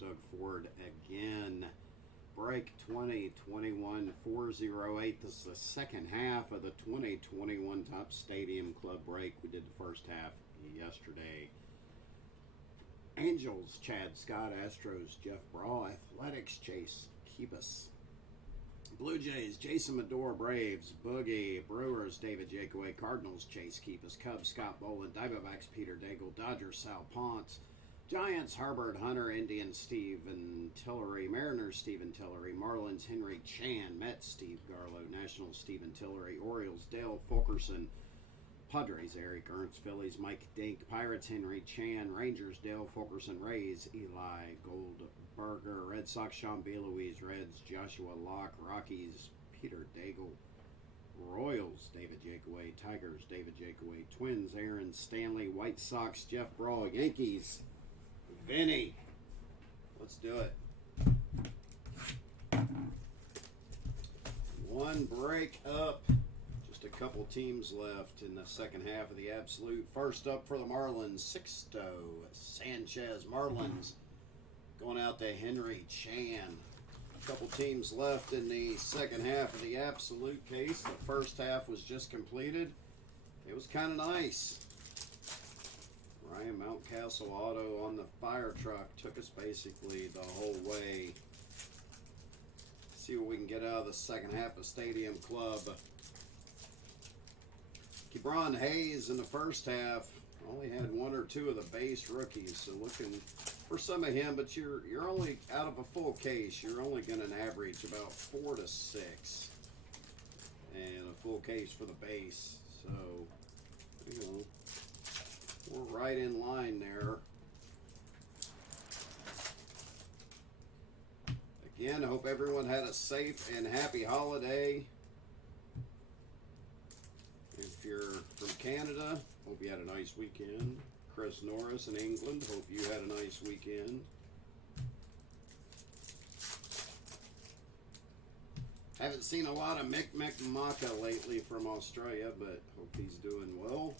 Doug Ford again. Break 2021-408. This is the second half of the 2021 Topps Stadium Club break. We did the first half yesterday. Angels, Chad Scott. Astros, Jeff Brawl. Athletics, Chase Kibas. Blue Jays, Jason Medora. Braves, Boogie. Brewers, David Jakeway. Cardinals, Chase Kibas. Cubs, Scott Boland. Diamondbacks, Peter Daigle. Dodgers, Sal Ponce. Giants, Herbert Hunter. Indians, Stephen Tillery. Mariners, Stephen Tillery. Marlins, Henry Chan. Mets, Steve Garlow. Nationals, Stephen Tillery. Orioles, Dale Fulkerson. Padres, Eric Ernst. Phillies, Mike Dink. Pirates, Henry Chan. Rangers, Dale Fulkerson. Rays, Eli Goldberger. Red Sox, Sean B. Louise. Reds, Joshua Locke. Rockies, Peter Daigle. Royals, David Jakeway. Tigers, David Jakeway. Twins, Aaron Stanley. White Sox, Jeff Brawl. Yankees, Vinny. Let's do it. One break up. Just a couple teams left in the second half of the absolute. First up for the Marlins, Sixto Sanchez. Marlins going out to Henry Chan. A couple teams left in the second half of the absolute case. The first half was just completed. It was kind of nice. Ryan Mountcastle Auto on the fire truck took us basically the whole way. See what we can get out of the second half of Stadium Club. Kebron Hayes in the first half only had one or two of the base rookies, so looking for some of him, but you're only out of a full case. You're only going to average about 4 to 6, and a full case for the base. So, you know, we're right in line there. Again, I hope everyone had a safe and happy holiday. If you're from Canada, hope you had a nice weekend. Chris Norris in England, hope you had a nice weekend. Haven't seen a lot of Mick Maka lately from Australia, but hope he's doing well.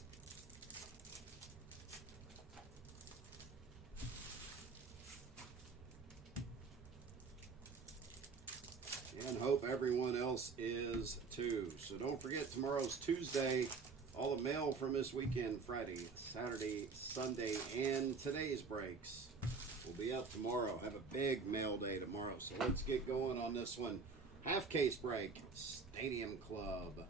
And hope everyone else is too. So don't forget, tomorrow's Tuesday. All the mail from this weekend, Friday, Saturday, Sunday, and today's breaks will be up tomorrow. Have a big mail day tomorrow. So let's get going on this one. Half case break, Stadium Club.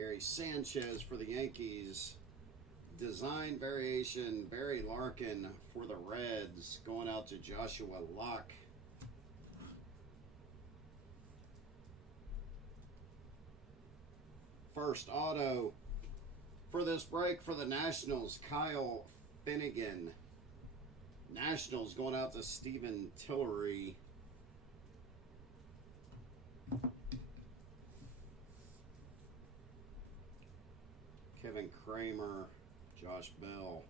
Gary Sanchez for the Yankees. Design variation, Barry Larkin for the Reds. Going out to Joshua Locke. First auto for this break for the Nationals, Kyle Finnegan. Nationals going out to Stephen Tillery. Kevin Kramer, Josh Bell.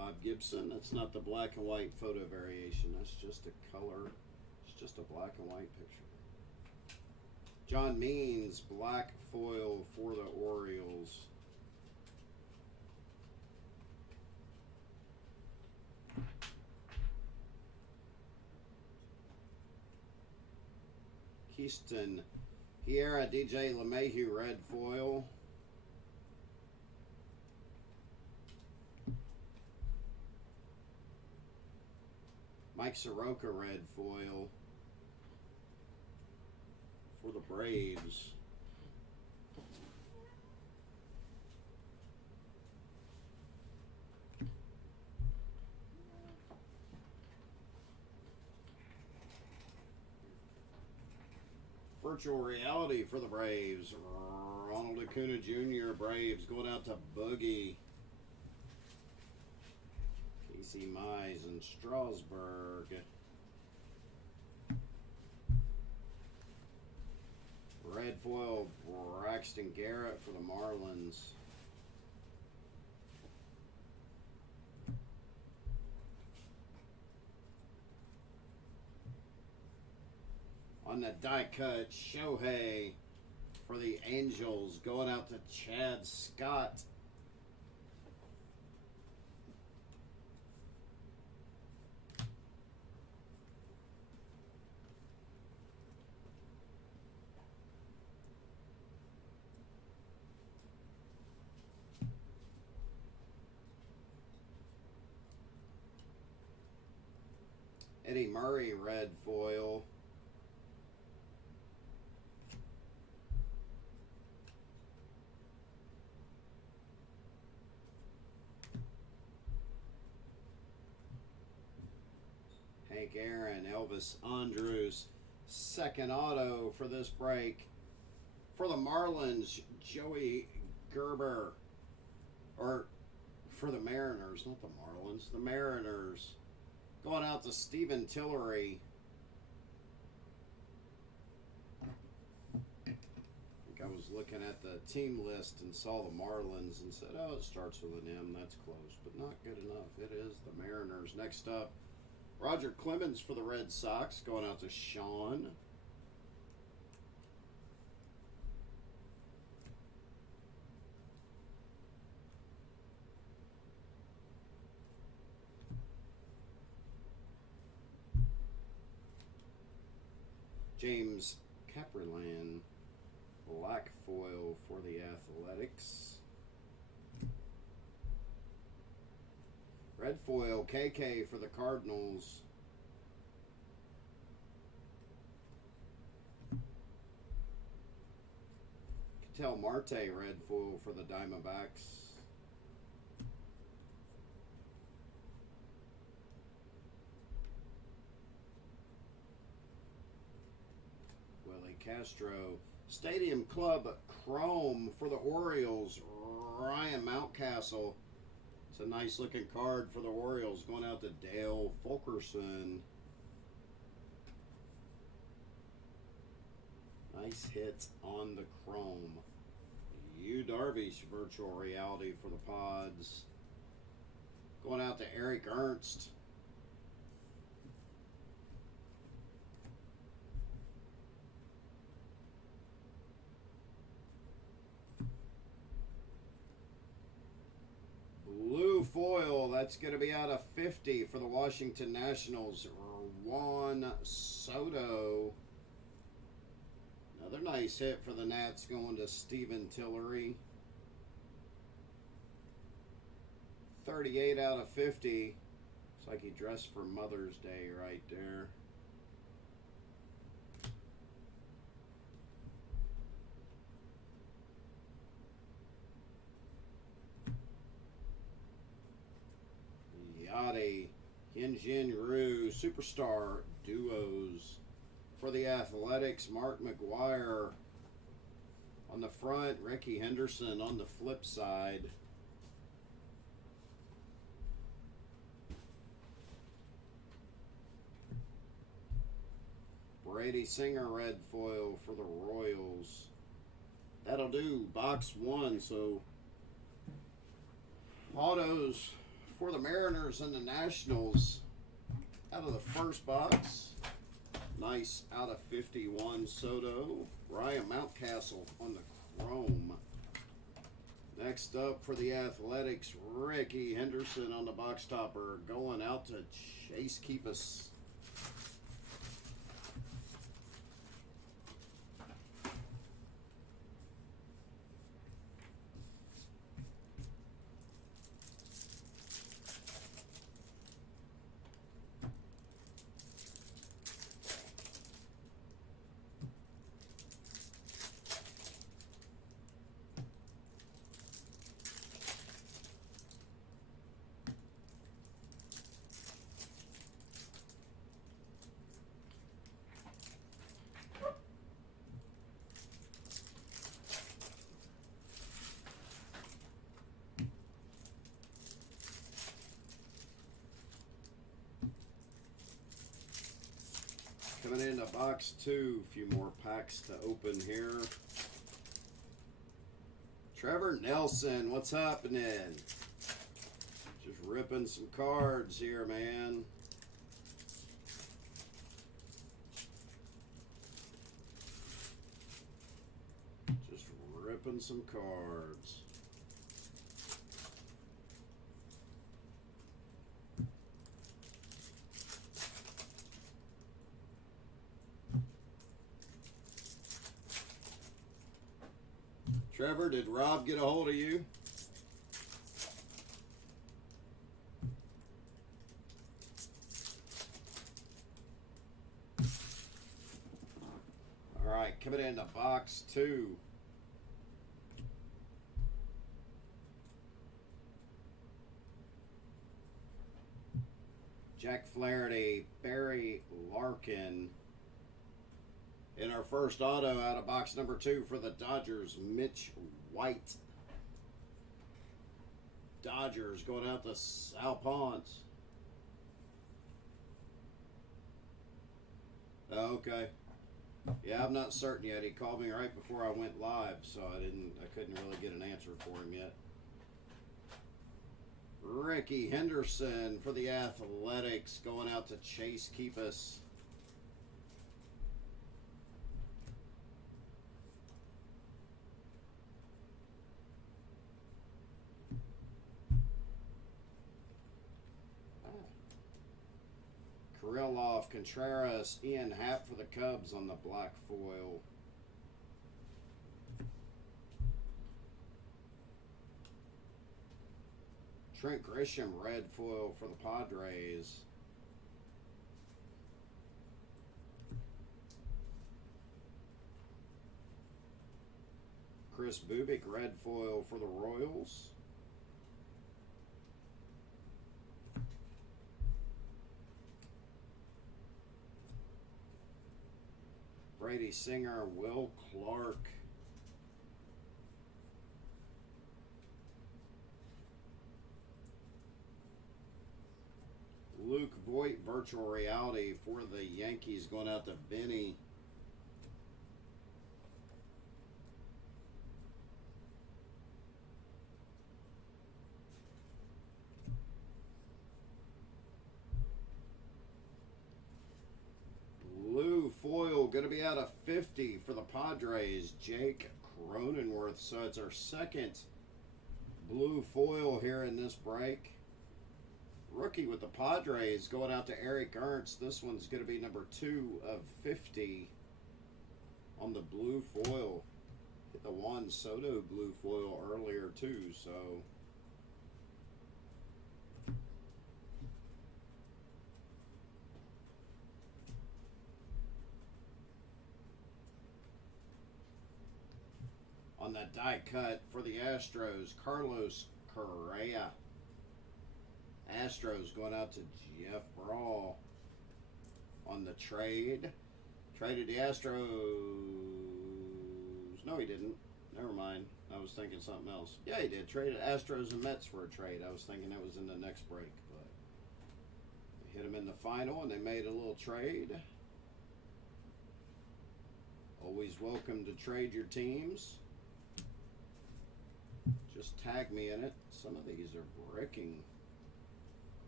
Bob Gibson. That's not the black and white photo variation. That's just a color. It's just a black and white picture. John Means, black foil for the Orioles. Houston, Hiera, DJ LeMahieu, red foil. Mike Soroka, red foil for the Braves. Virtual reality for the Braves. Ronald Acuna Jr. Braves going out to Boogie. Casey Mize and Strasburg. Red foil Braxton Garrett for the Marlins. On the die cut, Shohei for the Angels, going out to Chad Scott. Eddie Murray, red foil. Hank Aaron, Elvis Andrus, second auto for this break. For the Marlins, Joey Gerber. Or for the Mariners, not the Marlins, the Mariners. Going out to Stephen Tillery. I think I was looking at the team list and saw the Marlins and said, oh, it starts with an M. That's close, but not good enough. It is the Mariners. Next up, Roger Clemens for the Red Sox. Going out to Sean. James Caprilan, black foil for the Athletics. Red foil, KK for the Cardinals. Ketel Marte, red foil for the Diamondbacks. Castro, Stadium Club Chrome for the Orioles, Ryan Mountcastle. It's a nice looking card for the Orioles, going out to Dale Fulkerson. Nice hits on the Chrome. Yu Darvish, virtual reality for the Pods. Going out to Eric Ernst. Blue foil, that's going to be out of 50 for the Washington Nationals. Juan Soto. Another nice hit for the Nats, going to Stephen Tillery. 38 out of 50. Looks like he dressed for Mother's Day right there. Yachty, Hyunjin Ryu, Superstar Duos for the Athletics. Mark McGwire on the front, Ricky Henderson on the flip side. Brady Singer, red foil for the Royals. That'll do box one. So autos For the Mariners and the Nationals, out of the first box, nice out of 51 Soto. Ryan Mountcastle on the chrome. Next up for the Athletics, Ricky Henderson on the box topper, going out to Chase Keepus. Coming into box 2, a few more packs to open here. Trevor Nelson, what's happening? Just ripping some cards here, man. Just ripping some cards. Trevor, did Rob get a hold of you? All right, coming into box 2. Jack Flaherty, Barry Larkin. In our first auto out of box number 2 for the Dodgers, Mitch White. Dodgers going out to Sal Ponce. Okay. Yeah, I'm not certain yet. He called me right before I went live, so I couldn't really get an answer for him yet. Ricky Henderson for the Athletics going out to Chase Keepus. Kirilloff, Contreras, Ian Happ for the Cubs on the black foil. Trent Grisham, red foil for the Padres. Chris Bubik, red foil for the Royals. Brady Singer, Will Clark. Luke Voigt, virtual reality for the Yankees going out to Vinny. Blue foil going to be out of 50 for the Padres, Jake Cronenworth. So it's our second blue foil here in this break. Rookie with the Padres going out to Eric Ernst. This one's going to be number 2 of 50 on the blue foil. Hit the Juan Soto blue foil earlier too, so. On that die cut for the Astros, Carlos Correa. Astros going out to Jeff Brawl on the trade. Traded the Astros. No, he didn't. Never mind. I was thinking something else. Yeah, he did. Traded Astros and Mets for a trade. I was thinking that was in the next break, but they hit him in the final and they made a little trade. Always welcome to trade your teams. Just tag me in it. Some of these are bricking.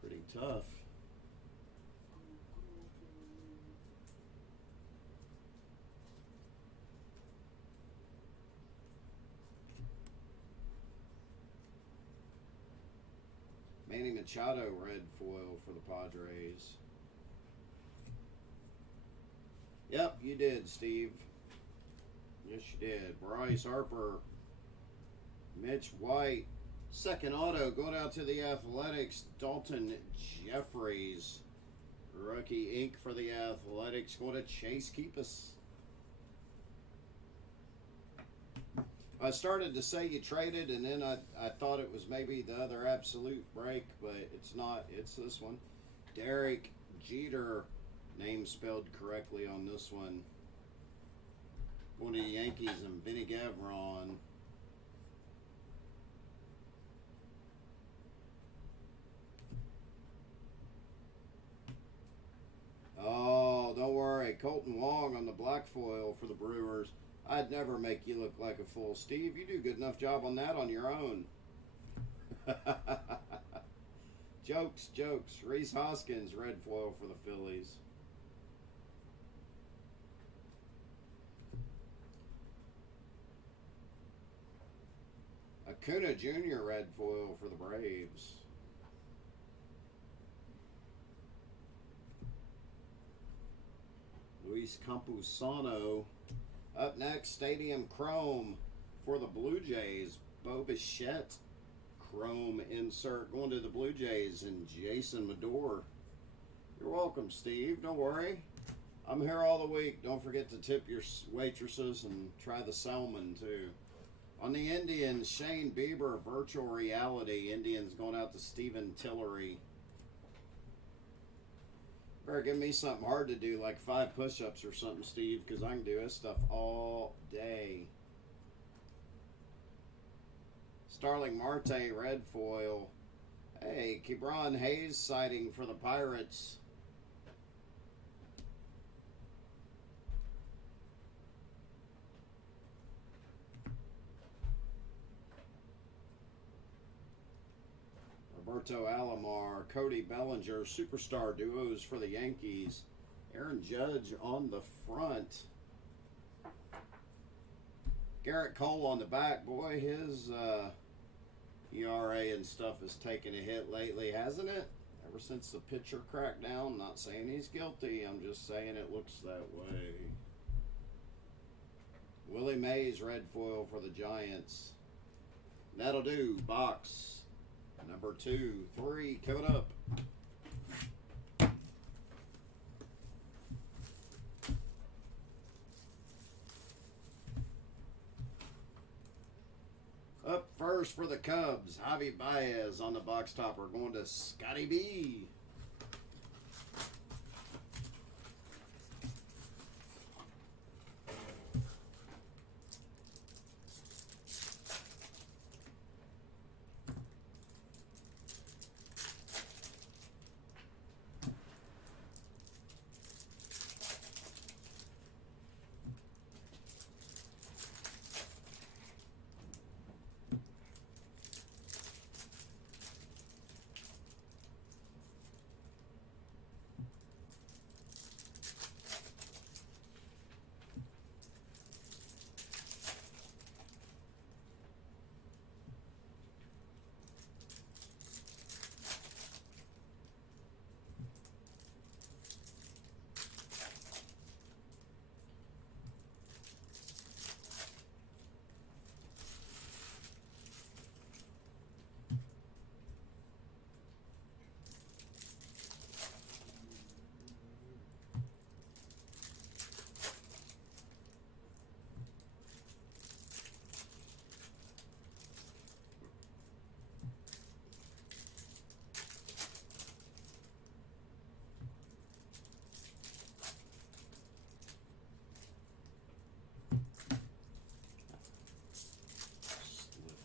Pretty tough. Manny Machado red foil for the Padres. Yep, you did, Steve. Yes, you did. Bryce Harper, Mitch White, second auto going out to the Athletics. Dalton Jeffries, rookie ink for the Athletics. Going to Chase Keepus. I started to say you traded, and then I thought it was maybe the other absolute break, but it's not. It's this one. Derek Jeter, name spelled correctly on this one. One of the Yankees and Vinny Gavron. Oh, don't worry. Colton Wong on the black foil for the Brewers. I'd never make you look like a fool, Steve. You do a good enough job on that on your own. Jokes, jokes. Rhys Hoskins, red foil for the Phillies. Acuna Jr. red foil for the Braves. Luis Campusano. Up next, Stadium Chrome for the Blue Jays. Bo Bichette Chrome insert going to the Blue Jays and Jason Medor. You're welcome, Steve. Don't worry. I'm here all the week. Don't forget to tip your waitresses and try the salmon, too. On the Indians, Shane Bieber, virtual reality. Indians going out to Stephen Tillery. Better give me something hard to do, like 5 push-ups or something, Steve, because I can do this stuff all day. Starling Marte, red foil. Hey, Kebron Hayes sighting for the Pirates. Roberto Alomar, Cody Bellinger, superstar duos for the Yankees. Aaron Judge on the front. Garrett Cole on the back. Boy, his ERA and stuff has taken a hit lately, hasn't it? Ever since the pitcher crackdown. Not saying he's guilty. I'm just saying it looks that way. Willie Mays, red foil for the Giants. That'll do. Box number 2, 3, coming up. Up first for the Cubs, Javi Baez on the box topper, going to Scotty B.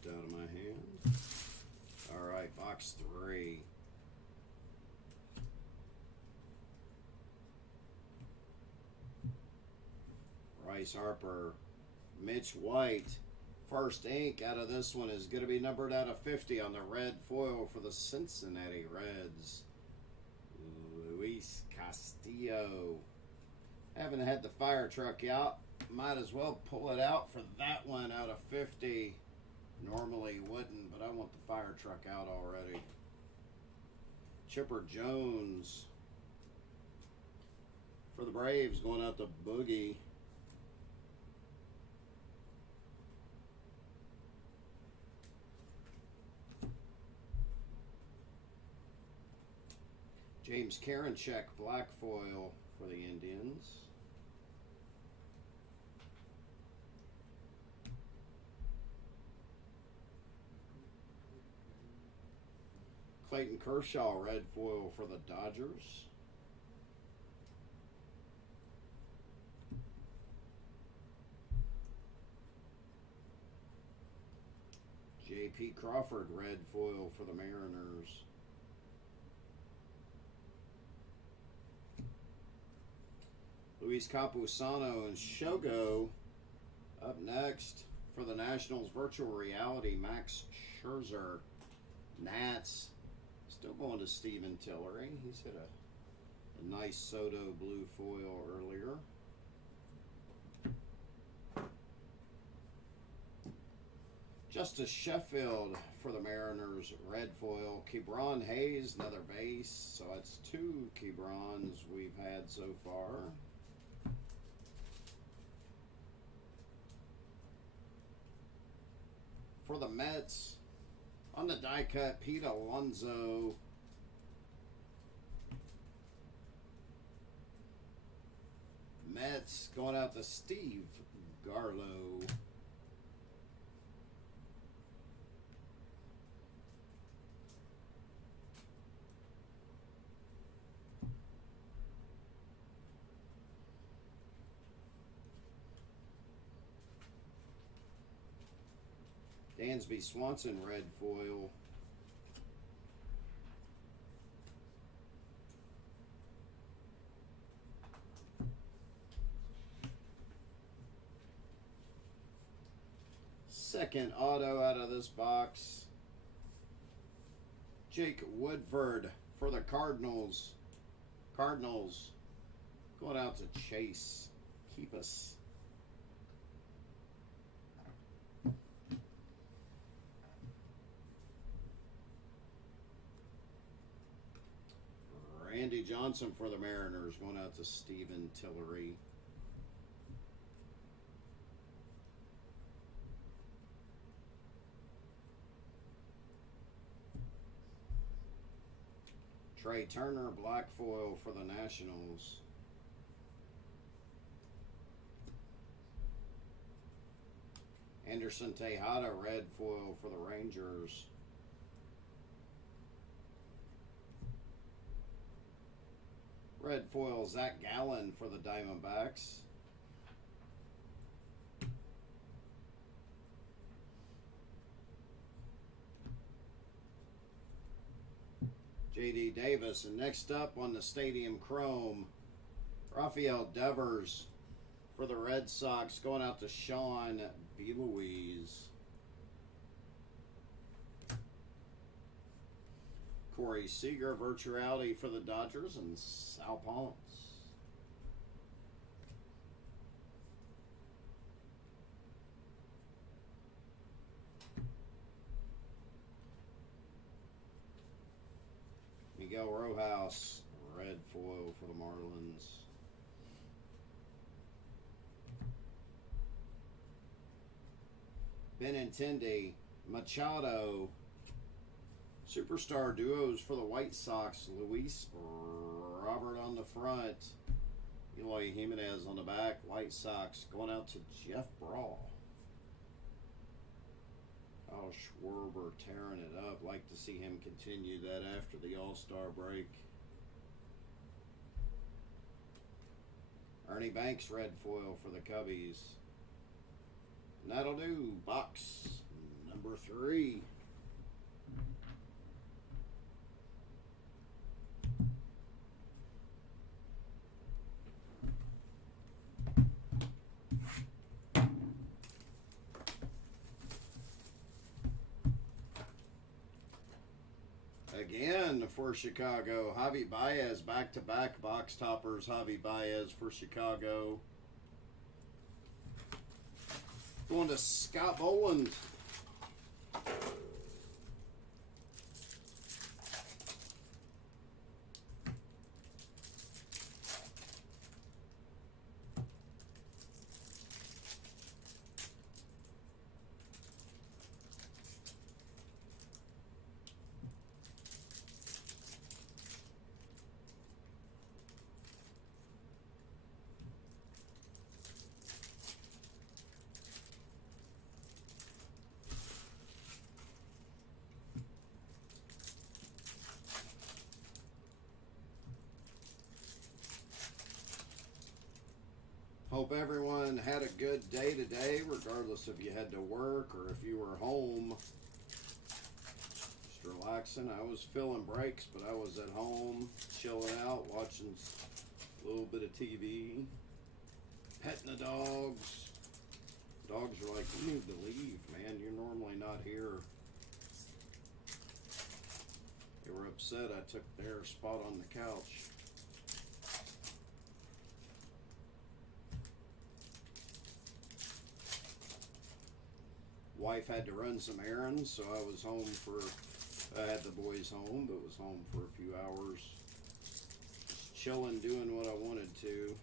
Out of my hand. All right, box 3. Bryce Harper, Mitch White, First ink out of this one is going to be numbered out of 50 on the red foil for the Cincinnati Reds. Luis Castillo. Haven't had the fire truck out. Might as well pull it out for that one out of 50. Normally wouldn't, but I want the fire truck out already. Chipper Jones for the Braves, going out to Boogie. James Karinchak, black foil for the Indians. Clayton Kershaw, red foil for the Dodgers. J.P. Crawford, red foil for the Mariners. Luis Campusano and Shogo up next for the Nationals. Virtual reality, Max Scherzer. Nats still going to Steven Tillery. He's hit a nice Soto blue foil earlier. Justice Sheffield for the Mariners, red foil. Kebron Hayes, another base. So that's 2 Kebrons we've had so far. For the Mets, on the die cut, Pete Alonso. Mets going out to Steve Garlow. Dansby Swanson, red foil. Second auto out of this box. Jake Woodford for the Cardinals. Cardinals going out to Chase Keepus. Randy Johnson for the Mariners, going out to Steven Tillery. Trey Turner, black foil for the Nationals. Anderson Tejada, red foil for the Rangers. Red foil, Zach Gallen for the Diamondbacks. J.D. Davis. And next up on the Stadium Chrome, Rafael Devers for the Red Sox, going out to Sean B. Louise. Corey Seager, virtuality for the Dodgers, and Sal Ponce. Miguel Rojas, red foil for the Marlins. Benintendi, Machado. Superstar duos for the White Sox. Luis Robert on the front. Eloy Jimenez on the back. White Sox going out to Jeff Brawl. Kyle Schwarber tearing it up. Like to see him continue that after the All-Star break. Ernie Banks, red foil for the Cubbies. And that'll do box number 3. again for Chicago. Javi Baez, back-to-back box toppers. Javi Baez for Chicago. Going to Scott Boland. Hope everyone had a good day today, regardless if you had to work or if you were home. Just relaxing. I was filling breaks, but I was at home, chilling out, watching a little bit of TV, petting the dogs. Dogs are like, you need to leave, man. You're normally not here. They were upset I took their spot on the couch. Wife had to run some errands, so I was home I had the boys home, but was home for a few hours. Just chilling, doing what I wanted to.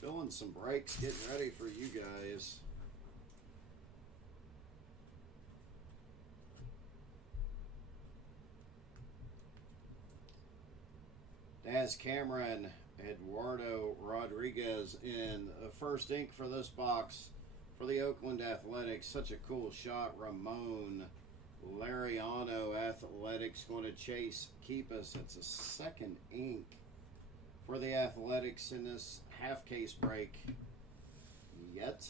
Filling some breaks, getting ready for you guys. Daz Cameron, Eduardo Rodriguez in the first ink for this box. For the Oakland Athletics, such a cool shot. Ramon Laureano, Athletics, going to Chase Keepus. It's a second ink for the Athletics in this half case break yet.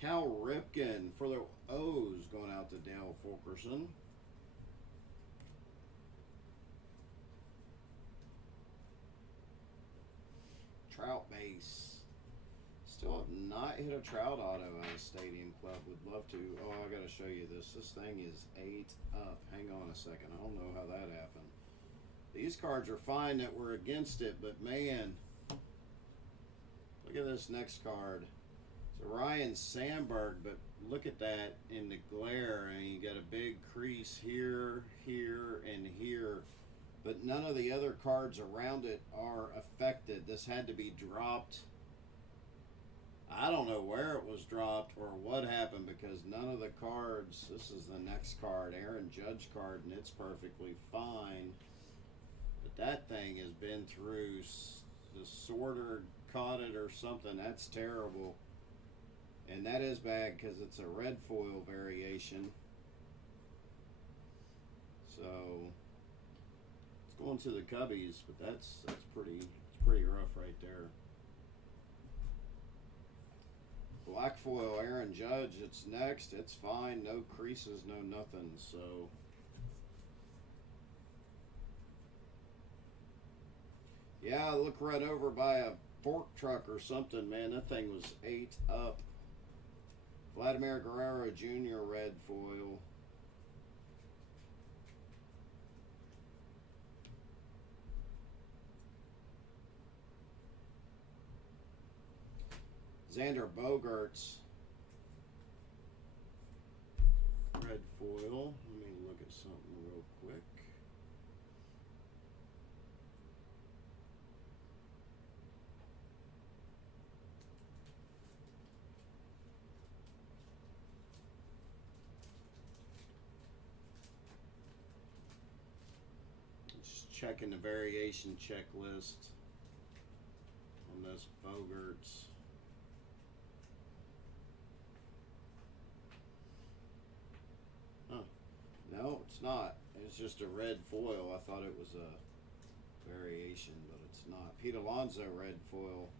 Cal Ripken for the O's, going out to Dale Fulkerson. Trout base. Still have not hit a Trout auto at a Stadium Club. Would love to. Oh, I got to show you this. This thing is 8 up. Hang on a second. I don't know how that happened. These cards are fine that we're against it, but man, look at this next card. It's a Ryan Sandberg, but look at that in the glare. And you got a big crease here, here, and here. But none of the other cards around it are affected. This had to be dropped. I don't know where it was dropped or what happened, because none of the cards, this is the next card, Aaron Judge card, and it's perfectly fine. But that thing has been through the sorter, caught it or something. That's terrible. And that is bad because it's a red foil variation. So going to the Cubbies, but that's pretty rough right there. Black foil Aaron Judge, it's next. It's fine, no creases, no nothing. So yeah, I look right over by a fork truck or something, man. That thing was 8 up. Vladimir Guerrero Jr. red foil. Xander Bogaerts, red foil. Let me look at something real quick. Just checking the variation checklist on this Bogaerts. No, it's not. It's just a red foil. I thought it was a variation, but it's not. Pete Alonso red foil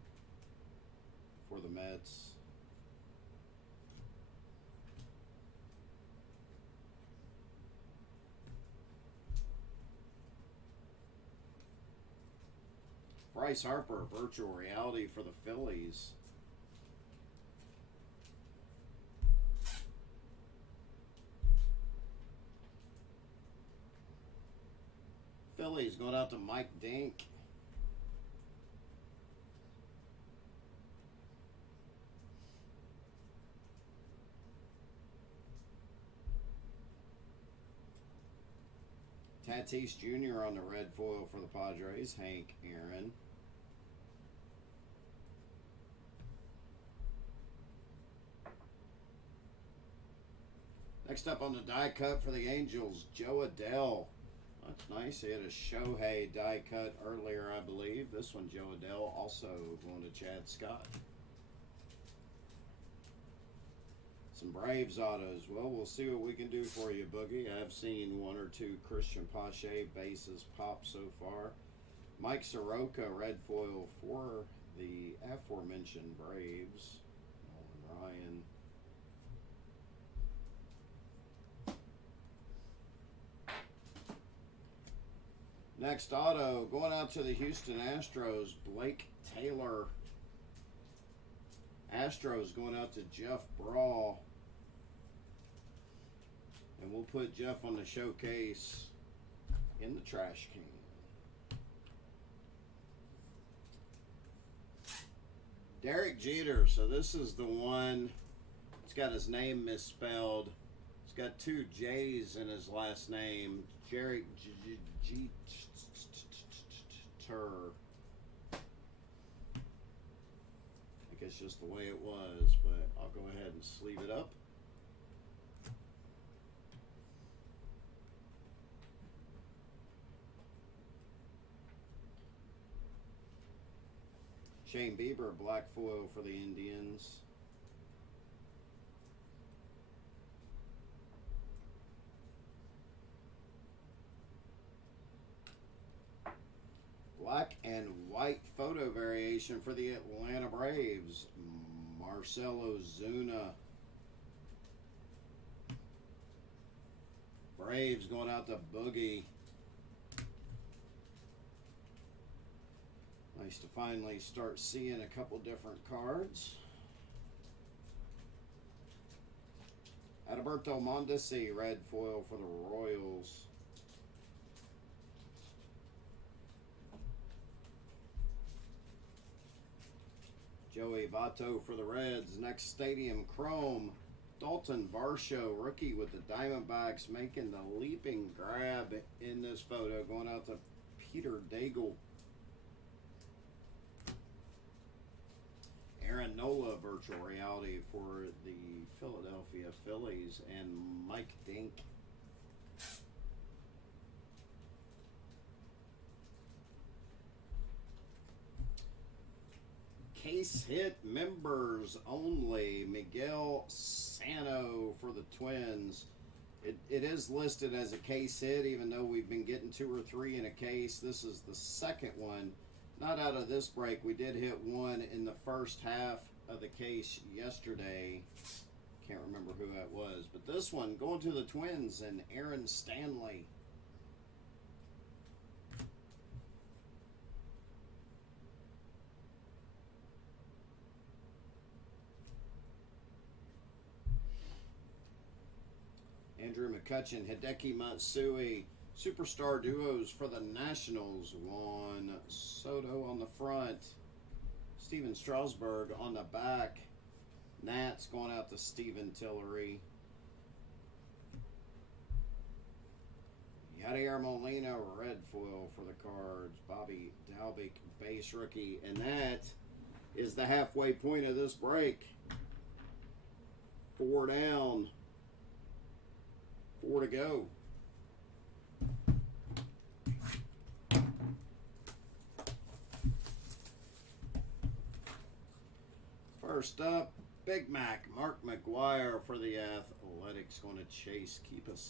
for the Mets. Bryce Harper virtual reality for the Phillies. Braves going out to Mike Dink. Tatis Jr. on the red foil for the Padres, Hank Aaron. Next up on the die cut for the Angels, Joe Adell. That's nice. He had a Shohei die cut earlier, I believe. This one, Joe Adell, also going to Chad Scott. Some Braves autos. Well, we'll see what we can do for you, Boogie. I've seen one or two Christian Pache bases pop so far. Mike Soroka, red foil for the aforementioned Braves. Nolan Ryan. Next auto, going out to the Houston Astros, Blake Taylor. Astros going out to Jeff Brawl. And we'll put Jeff on the showcase in the trash can. Derek Jeter. So this is the one. It's got his name misspelled. It's got two J's in his last name. Derek Jeter. I guess just the way it was, but I'll go ahead and sleeve it up. Shane Bieber, black foil for the Indians. Black and white photo variation for the Atlanta Braves, Marcell Ozuna. Braves going out to Boogie. Nice to finally start seeing a couple different cards. Adalberto Mondesi, red foil for the Royals. Joey Votto for the Reds. Next stadium chrome. Dalton Varsho, rookie with the Diamondbacks, making the leaping grab in this photo. Going out to Peter Daigle. Aaron Nola, virtual reality for the Philadelphia Phillies, and Mike Dink. Case hit members only. Miguel Sano for the Twins. It is listed as a case hit, even though we've been getting 2 or 3 in a case. This is the second one. Not out of this break. We did hit one in the first half of the case yesterday. Can't remember who that was. But this one going to the Twins and Aaron Stanley. Andrew McCutchen, Hideki Matsui. Superstar duos for the Nationals. Juan Soto on the front. Steven Strasburg on the back. Nats going out to Stephen Tillery. Yadier Molina, red foil for the Cards. Bobby Dalbec, base rookie. And that is the halfway point of this break. 4 down. 4 to go. First up, Big Mac, Mark McGwire for the Athletics, going to Chase Keepus.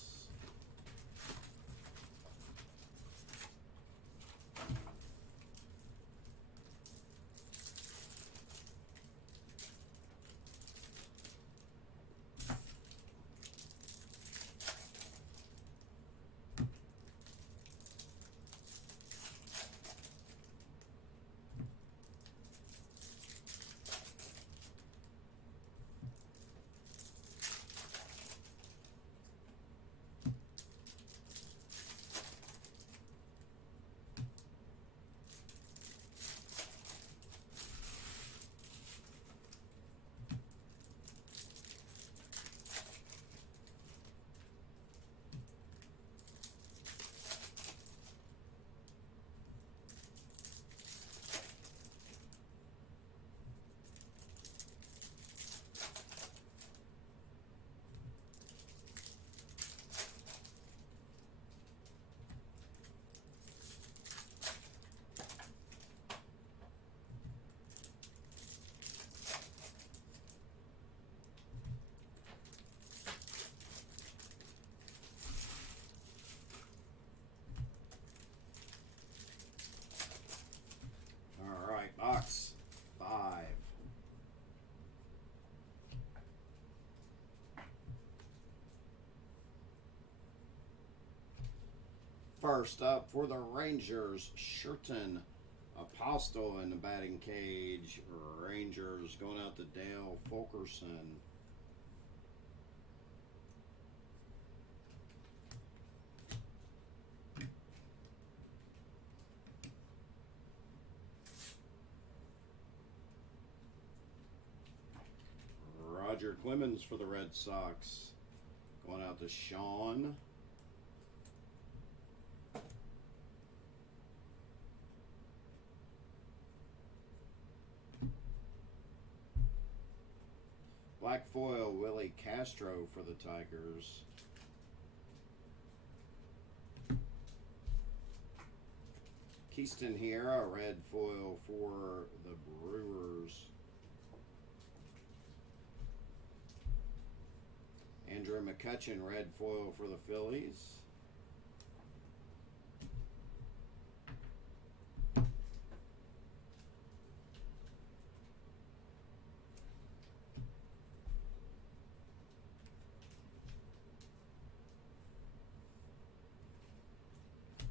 First up for the Rangers, Sherton Apostle in the batting cage. Rangers going out to Dale Fulkerson. Roger Clemens for the Red Sox. Going out to Sean. Black foil, Willie Castro for the Tigers. Keaston Hiera, red foil for the Brewers. Andrew McCutchen, red foil for the Phillies.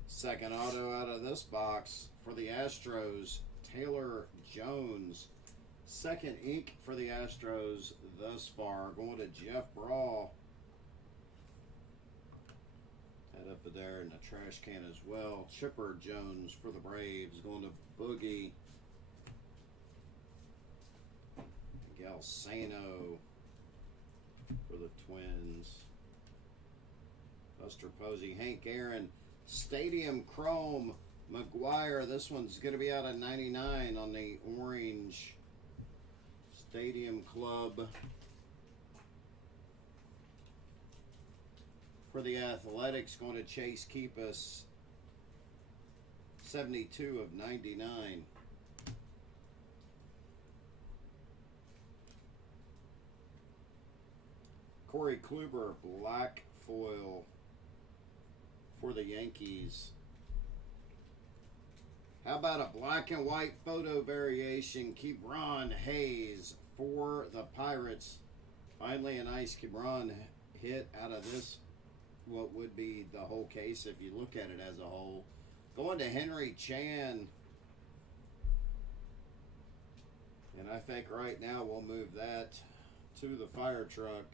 Second auto out of this box for the Astros, Taylor Jones. Second ink for the Astros thus far, going to Jeff Brawl. Head up there in the trash can as well. Chipper Jones for the Braves, going to Boogie. Galsano for the Twins. Buster Posey, Hank Aaron. Stadium Chrome, McGuire. This one's going to be out of 99 on the orange Stadium Club. For the Athletics, going to Chase Keepus. 72 of 99. Corey Kluber, black foil for the Yankees. How about a black and white photo variation? Kebron Hayes for the Pirates. Finally a nice Kebron hit out of this, what would be the whole case if you look at it as a whole. Going to Henry Chan. And I think right now we'll move that to the fire truck.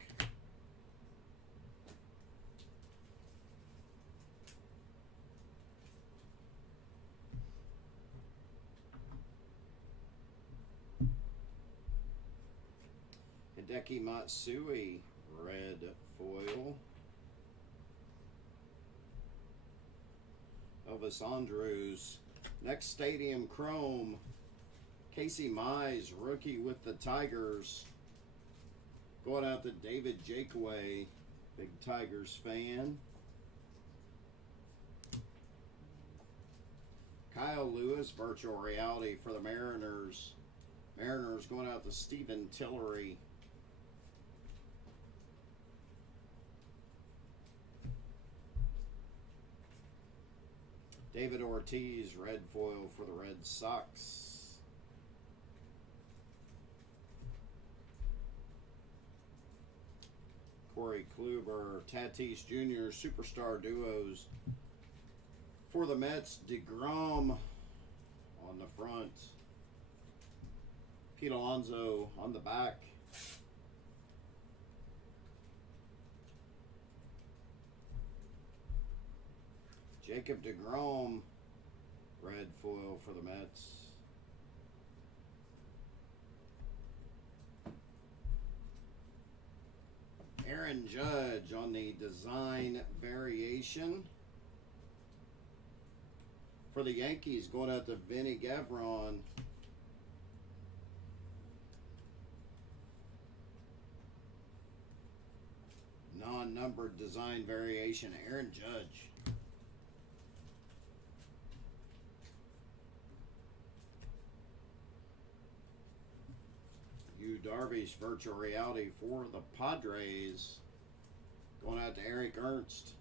Hideki Matsui, red foil. Elvis Andrus. Next Stadium Chrome. Casey Mize, rookie with the Tigers. Going out to David Jakeway, big Tigers fan. Kyle Lewis, virtual reality for the Mariners. Mariners going out to Stephen Tillery. David Ortiz, red foil for the Red Sox. Corey Kluber, Tatis Jr., superstar duos for the Mets. DeGrom on the front. Pete Alonso on the back. Jacob DeGrom, red foil for the Mets. Aaron Judge on the design variation. For the Yankees, going out to Vinny Gavron. Non-numbered design variation, Aaron Judge. Darvish, virtual reality for the Padres. Going out to Eric Ernst.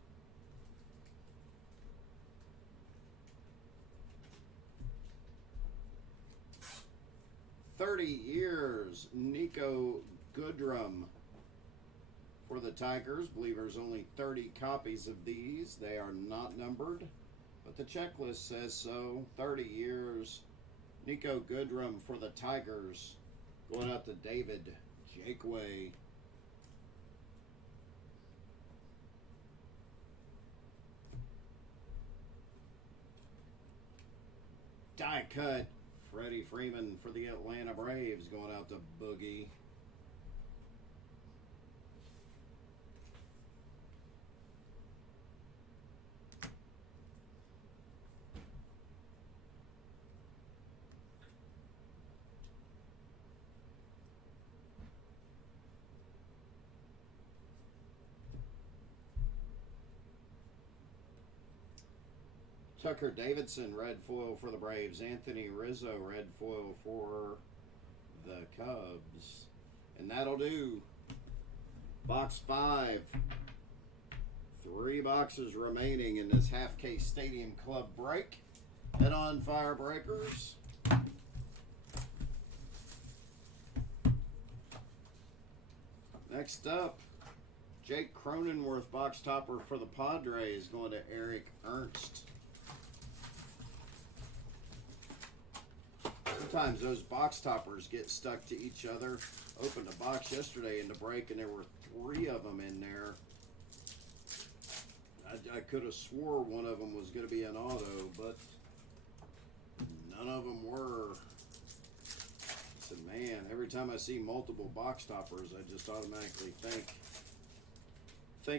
"30 years, Nico Goodrum for the Tigers. I believe there's only 30 copies of these. They are not numbered. but the checklist says so. 30 years. Nico Goodrum for the Tigers. Going out to David Jakeway. Die cut. Freddie Freeman for the Atlanta Braves. Going out to Boogie. Tucker Davidson, red foil for the Braves. Anthony Rizzo, red foil for the Cubs. And that'll do. Box 5. 3 boxes remaining in this half-case Stadium Club break. Head on, Firebreakers. Next up, Jake Cronenworth, box topper for the Padres, going to Eric Ernst. Sometimes those box toppers get stuck to each other. Opened a box yesterday in the break and there were 3 of them in there. I could have swore one of them was going to be an auto, but none of them were. I said, man, every time I see multiple box toppers, I just automatically think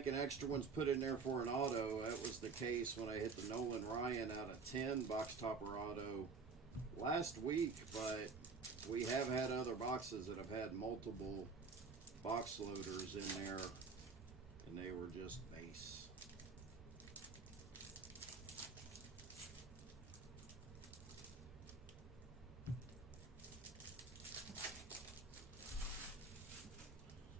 an extra one's put in there for an auto. That was the case when I hit the Nolan Ryan out of 10 box topper auto last week, but we have had other boxes that have had multiple box loaders in there, and they were just base.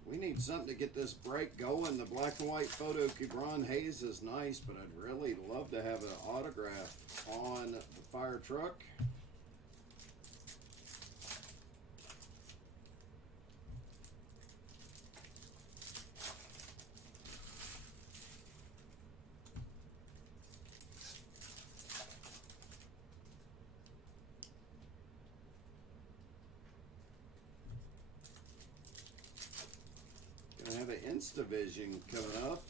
We need something to get this break going. The black and white photo Ke'Bryan Hayes is nice, but I'd really love to have an autograph on the fire truck. Have an Instavision coming up.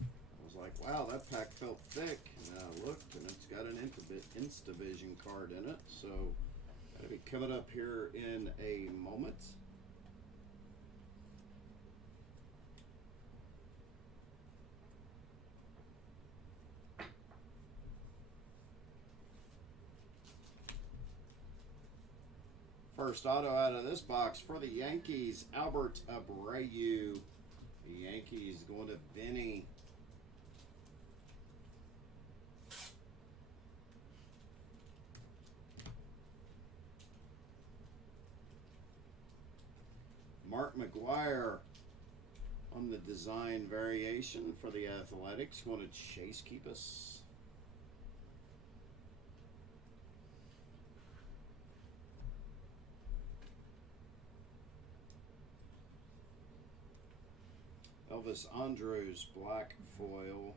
I was like, wow, that pack felt thick. And I looked, and it's got an Instavision card in it. So that'll be coming up here in a moment. First auto out of this box for the Yankees, Albert Abreu. The Yankees going to Vinny. Mark McGuire on the design variation for the Athletics. Going to Chase Keepus. Elvis Andrus, black foil.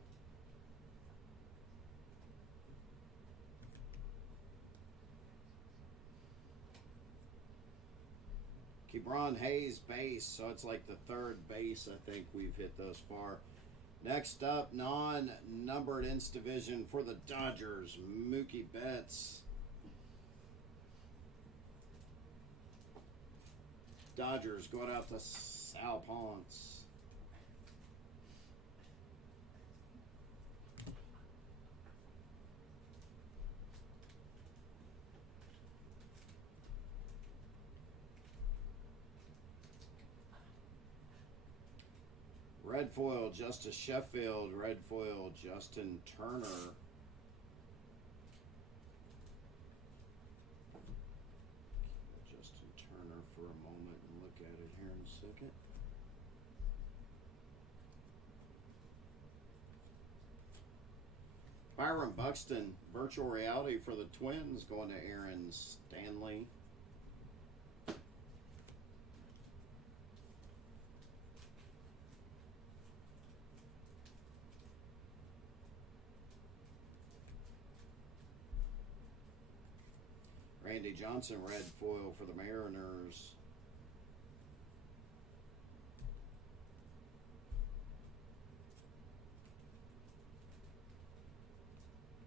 Ke'Bryan Hayes, base, so it's like the 3rd base I think we've hit thus far. Next up, non-numbered Instavision for the Dodgers, Mookie Betts. Dodgers going out to Sal Ponce. Red foil, Justice Sheffield. Red foil, Justin Turner. Justin Turner for a moment and look at it here in a second. Byron Buxton, virtual reality for the Twins, going to Aaron Stanley. Randy Johnson, red foil for the Mariners.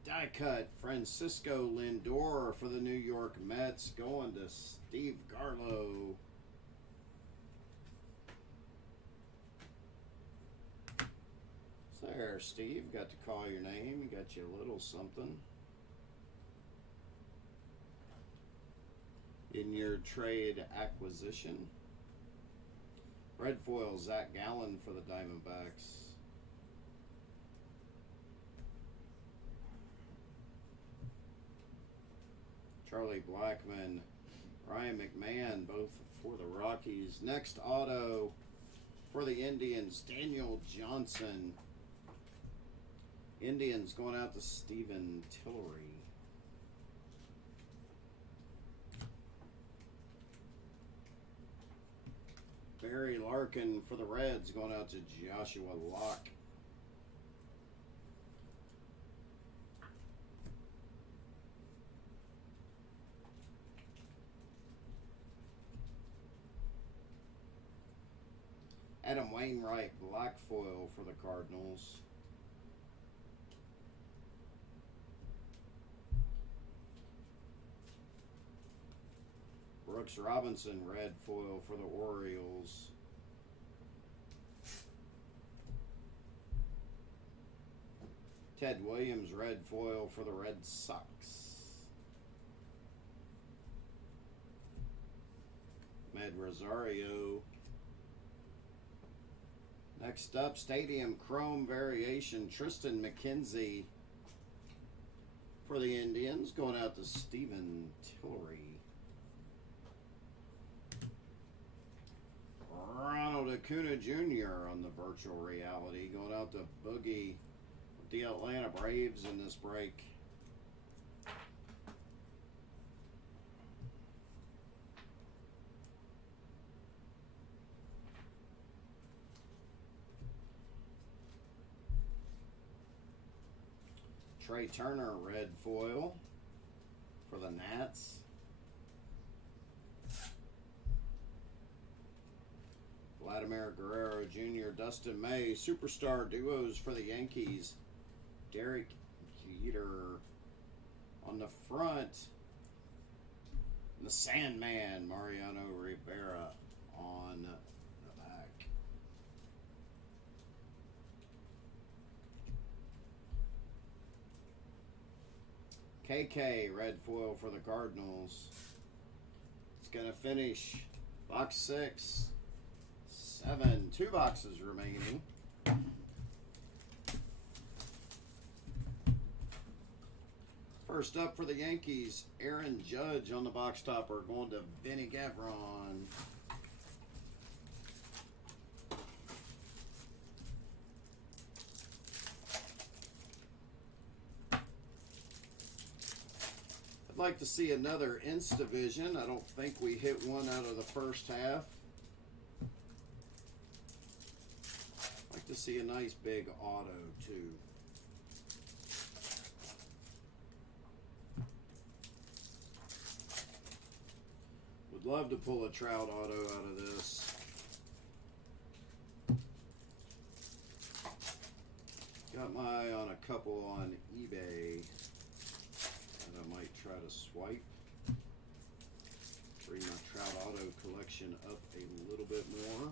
Die cut, Francisco Lindor for the New York Mets, going to Steve Garlow. There, Steve, got to call your name. You got you a little something in your trade acquisition. Red foil, Zach Gallen for the Diamondbacks. Charlie Blackmon, Ryan McMahon, both for the Rockies. Next auto for the Indians, Daniel Johnson. Indians going out to Stephen Tillery. Barry Larkin for the Reds, going out to Joshua Locke. Adam Wainwright, black foil for the Cardinals. Brooks Robinson, red foil for the Orioles. Ted Williams, red foil for the Red Sox. Med Rosario. Next up, Stadium Chrome variation, Tristan McKenzie for the Indians, going out to Stephen Tillery. Ronald Acuna Jr. on the virtual reality, going out to Boogie with the Atlanta Braves in this break. Trey Turner, red foil for the Nats. Vladimir Guerrero Jr., Dustin May, superstar duos for the Yankees. Derek Jeter on the front. And the Sandman, Mariano Rivera on the back. KK, red foil for the Cardinals. It's going to finish box 6. 7, 2 boxes remaining. First up for the Yankees, Aaron Judge on the box topper, going to Vinny Gavron. I'd like to see another Instavision. I don't think we hit one out of the first half. To see a nice big auto too. Would love to pull a Trout auto out of this. Got my eye on a couple on eBay that I might try to swipe. Bring my Trout auto collection up a little bit more.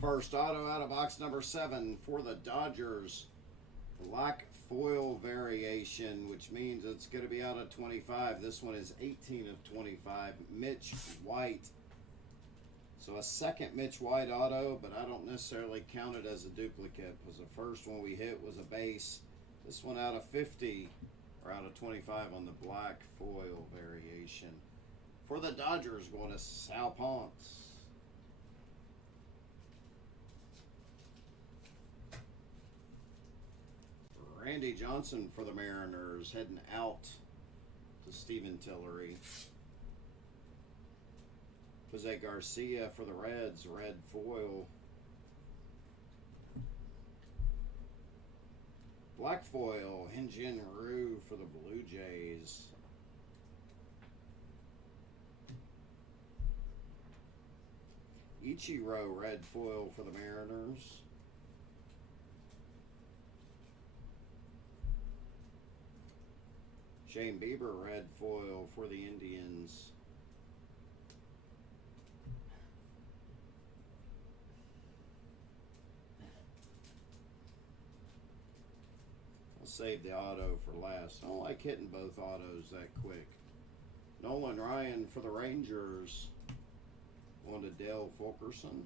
First auto out of box number 7 for the Dodgers. Black foil variation, which means it's going to be out of 25. This one is 18 of 25. Mitch White, So a second Mitch White auto, but I don't necessarily count it as a duplicate because the first one we hit was a base. This one out of 50 or out of 25 on the black foil variation. For the Dodgers, going to Sal Ponce. Randy Johnson for the Mariners, heading out to Stephen Tillery. Jose Garcia for the Reds, red foil. Black foil, Hyun-Jin Ryu for the Blue Jays. Ichiro, red foil for the Mariners. Shane Bieber, red foil for the Indians. I'll save the auto for last. I don't like hitting both autos that quick. Nolan Ryan for the Rangers. On to Dale Fulkerson.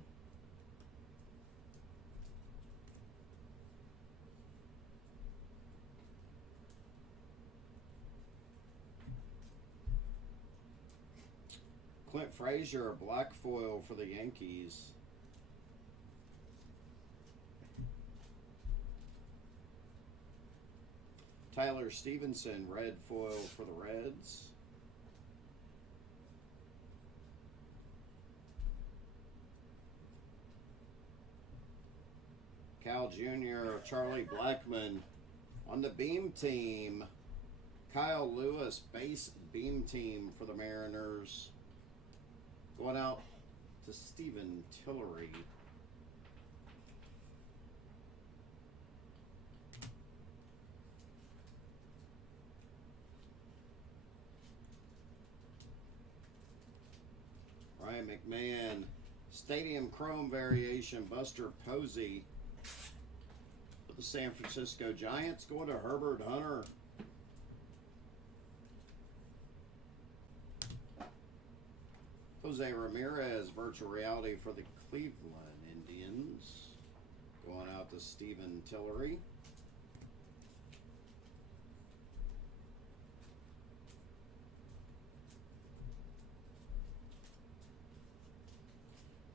Clint Frazier, black foil for the Yankees. Tyler Stevenson, red foil for the Reds. Cal Jr., Charlie Blackmon on the Beam Team. Kyle Lewis, base Beam Team for the Mariners. Going out to Stephen Tillery. Ryan McMahon, Stadium Chrome variation, Buster Posey for the San Francisco Giants. Going to Herbert Hunter. Jose Ramirez, virtual reality for the Cleveland Indians. Going out to Stephen Tillery.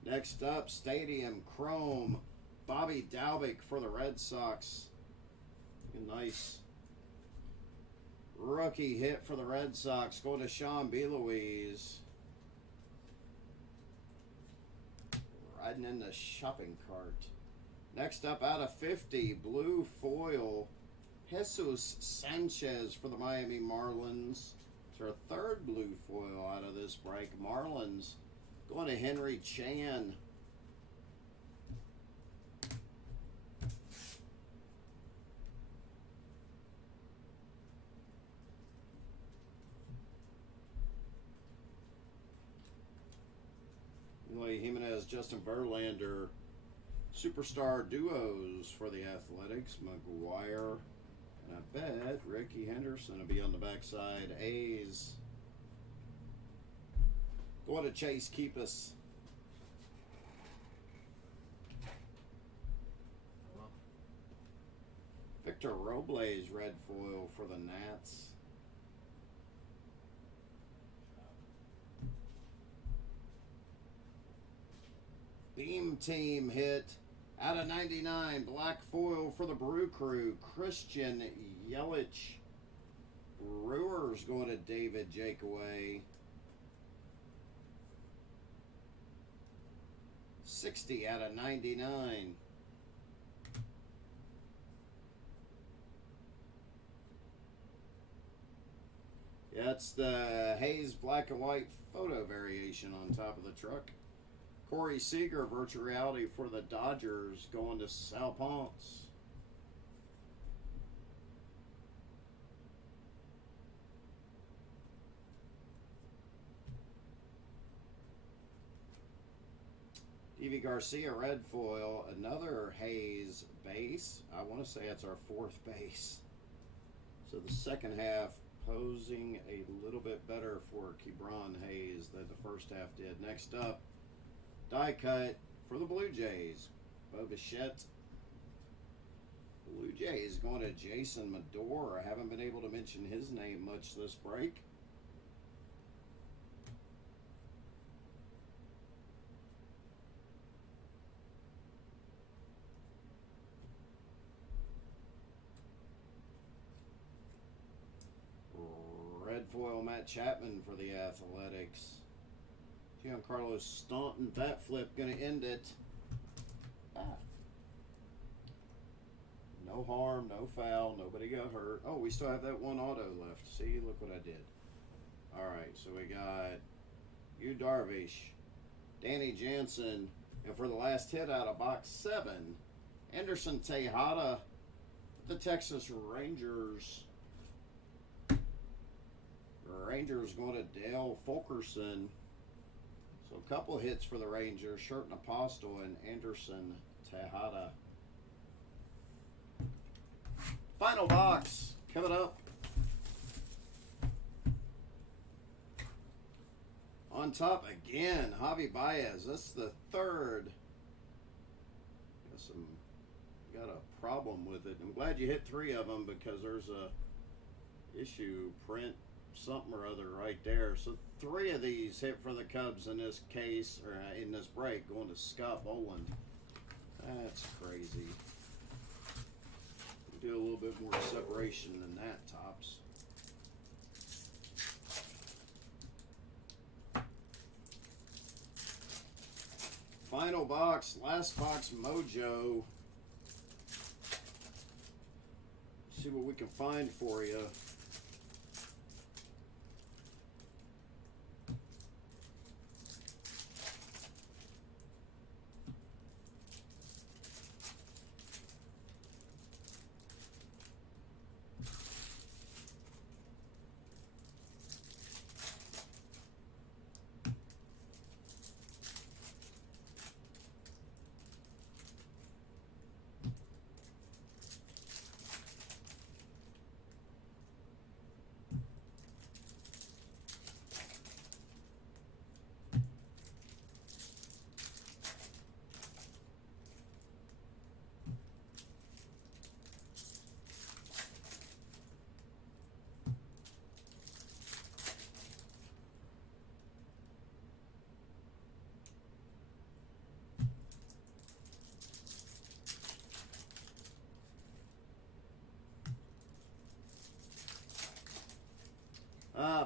Next up, Stadium Chrome, Bobby Dalbec for the Red Sox. A nice rookie hit for the Red Sox. Going to Sean B. Louise. Riding in the shopping cart. Next up, out of 50, blue foil, Jesus Sanchez for the Miami Marlins. It's our third blue foil out of this break. Marlins going to Henry Chan. Eloy Jimenez, Justin Verlander, superstar duos for the Athletics, McGuire, and I bet Ricky Henderson will be on the backside. A's. Going to Chase Keepus. Victor Robles, red foil for the Nats. Beam Team hit out of 99, black foil for the Brew Crew, Christian Yelich. Brewers going to David Jakeaway. 60 out of 99. That's the Hayes black and white photo variation on top of the truck. Corey Seager, virtual reality for the Dodgers, going to Sal Ponce. Deivi Garcia, red foil, another Hayes base. I want to say it's our fourth base. So the second half posing a little bit better for Kebron Hayes than the first half did. Next up, Die cut for the Blue Jays. Bo Bichette. Blue Jays going to Jason Medore. I haven't been able to mention his name much this break. Red foil Matt Chapman for the Athletics. Giancarlo Stanton. That flip going to end it. No harm, no foul, nobody got hurt. Oh, we still have that one auto left. See, look what I did. All right, so we got Yu Darvish, Danny Jansen, and for the last hit out of box 7, Anderson Tejada, the Texas Rangers. Rangers going to Dale Fulkerson. So a couple hits for the Rangers, Sherten Apostle and Anderson Tejada. Final box coming up. On top again, Javi Baez. That's the third. Got a problem with it. I'm glad you hit 3 of them because there's a issue print something or other right there. So 3 of these hit for the Cubs in this case, or in this break, going to Scott Boland. That's crazy. Do a little bit more separation than that, Tops. Final box, last box mojo. See what we can find for you.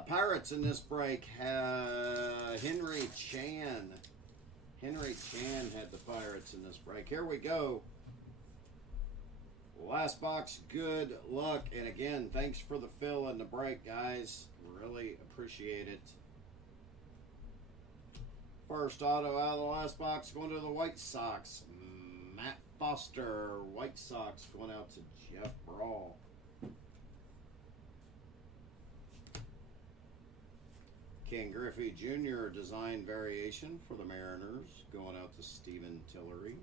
Pirates in this break have Henry Chan. Henry Chan had the Pirates in this break. Here we go. Last box, good luck. And again, thanks for the fill in the break, guys. Really appreciate it. First auto out of the last box going to the White Sox. Matt Foster, White Sox, going out to Jeff Brawl. Ken Griffey Jr. design variation for the Mariners, going out to Stephen Tillery.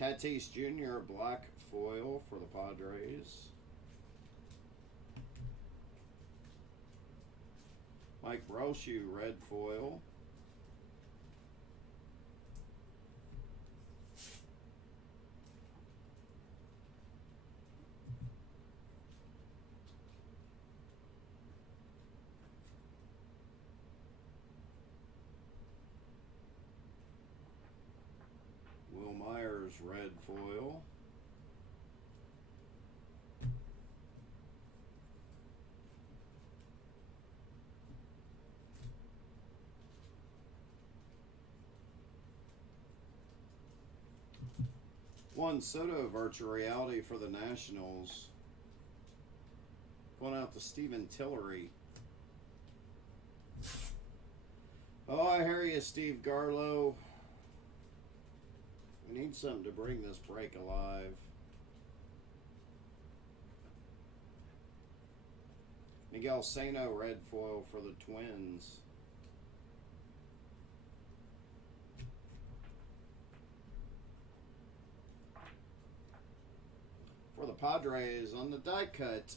Tatis Jr. black foil for the Padres. Mike Brochu red foil. Will Myers red foil. Juan Soto virtual reality for the Nationals. Going out to Stephen Tillery. Oh, I hear you, Steve Garlow. We need something to bring this break alive. Miguel Sano red foil for the Twins. Padres on the die cut.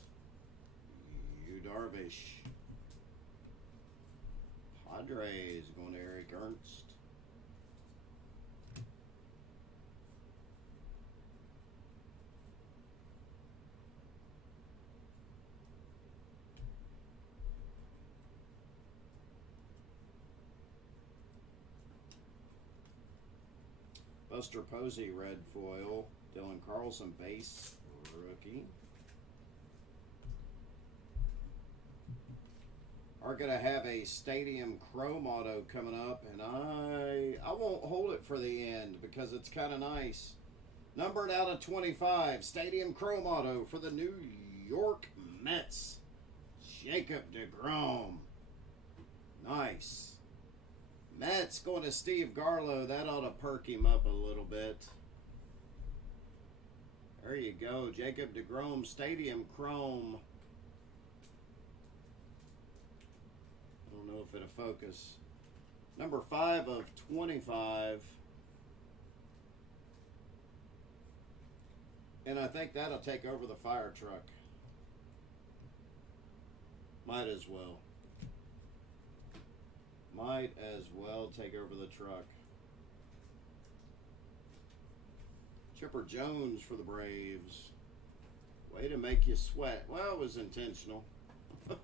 Yu Darvish. Padres going to Eric Ernst. Buster Posey, red foil. Dylan Carlson, base, rookie. Are going to have a Stadium Chrome auto coming up, and I won't hold it for the end because it's kind of nice. Numbered out of 25, Stadium Chrome auto for the New York Mets, Jacob deGrom. Nice. Mets going to Steve Garlow. That ought to perk him up a little bit. There you go. Jacob deGrom, Stadium Chrome. I don't know if it'll focus. Number 5 of 25. And I think that'll take over the fire truck. Might as well. Might as well take over the truck. Chipper Jones for the Braves. Way to make you sweat. Well, it was intentional. That's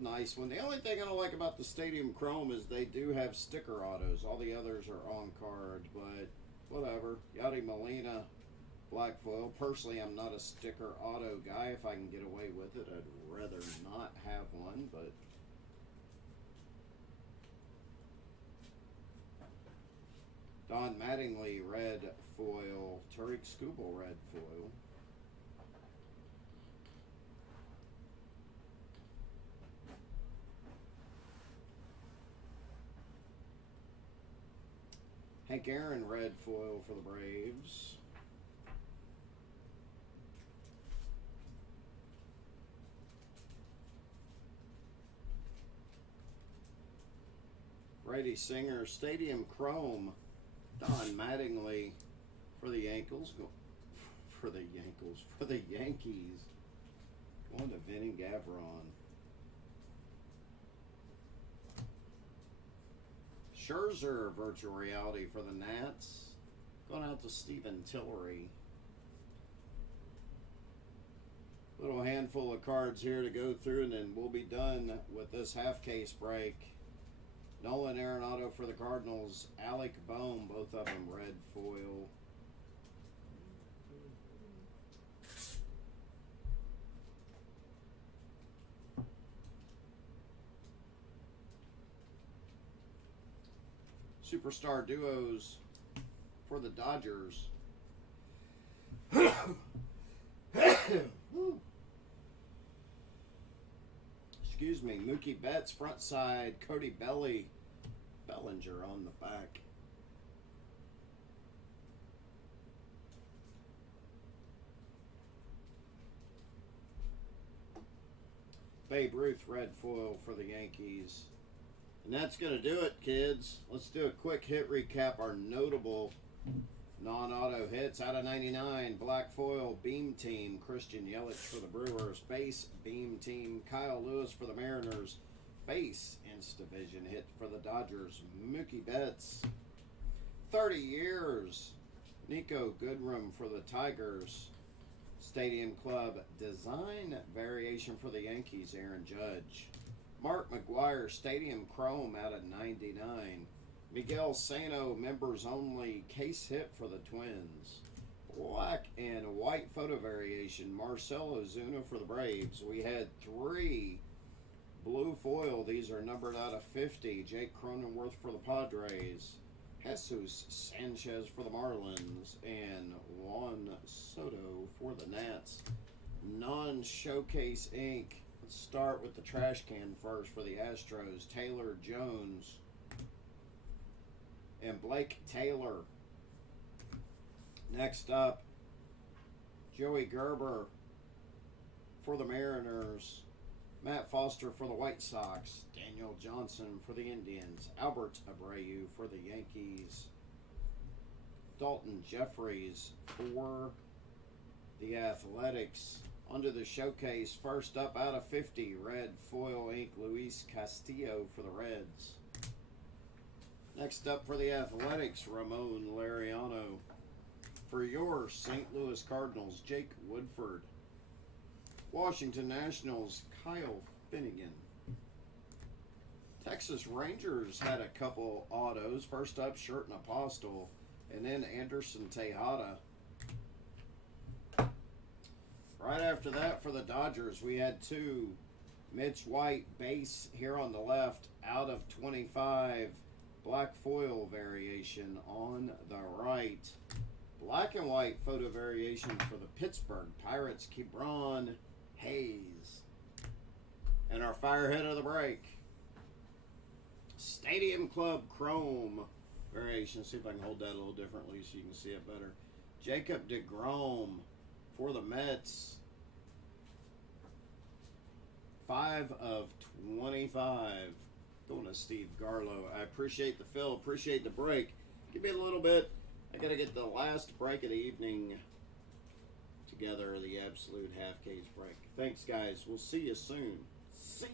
a nice one. The only thing I don't like about the Stadium Chrome is they do have sticker autos. All the others are on card, but whatever. Yadi Molina, black foil. Personally, I'm not a sticker auto guy. If I can get away with it, I'd rather not have one, but Don Mattingly, red foil. Tariq Skubal, red foil. Hank Aaron, red foil for the Braves. Brady Singer, Stadium Chrome. Don Mattingly for the Yankees. For the Yankees. Going to Vinny Gavron. Scherzer, virtual reality for the Nats. Going out to Stephen Tillery. Little handful of cards here to go through, and then we'll be done with this half case break. Nolan Arenado for the Cardinals. Alec Bohm, both of them red foil. Superstar duos for the Dodgers. Excuse me. Mookie Betts, front side. Cody Bellinger on the back. Babe Ruth, red foil for the Yankees. And that's going to do it, kids. Let's do a quick hit recap. Our notable non-auto hits out of 99. Black foil, Beam Team. Christian Yelich for the Brewers. Base, Beam Team. Kyle Lewis for the Mariners. Base, Insta-Vision hit for the Dodgers. Mookie Betts. 30 years. Nico Goodrum for the Tigers. Stadium Club design variation for the Yankees. Aaron Judge. Mark McGuire, Stadium Chrome out of 99. Miguel Sano, members only, case hit for the Twins. Black and white photo variation, Marcell Ozuna for the Braves. We had 3 blue foil. These are numbered out of 50. Jake Cronenworth for the Padres. Jesus Sanchez for the Marlins. And Juan Soto for the Nats. Non-showcase ink. Let's start with the trash can first for the Astros. Taylor Jones and Blake Taylor. Next up, Joey Gerber for the Mariners. Matt Foster for the White Sox. Daniel Johnson for the Indians. Albert Abreu for the Yankees. Dalton Jeffries for the Athletics. Under the showcase, first up out of 50, red foil ink, Luis Castillo for the Reds. Next up for the Athletics, Ramon Laureano. For your St. Louis Cardinals, Jake Woodford. Washington Nationals, Kyle Finnegan. Texas Rangers had a couple autos. First up, Shirt and Apostle, and then Anderson Tejada. Right after that, for the Dodgers, we had two. Mitch White base here on the left, out of 25. Black foil variation on the right. Black and white photo variation for the Pittsburgh Pirates, Kebron Hayes. And our firehead of the break, Stadium Club Chrome variation. See if I can hold that a little differently so you can see it better. Jacob deGrom for the Mets. 5 of 25. Going to Steve Garlow. I appreciate the fill. Appreciate the break. Give me a little bit. I got to get the last break of the evening together, the absolute half cage break. Thanks, guys. We'll see you soon. See you.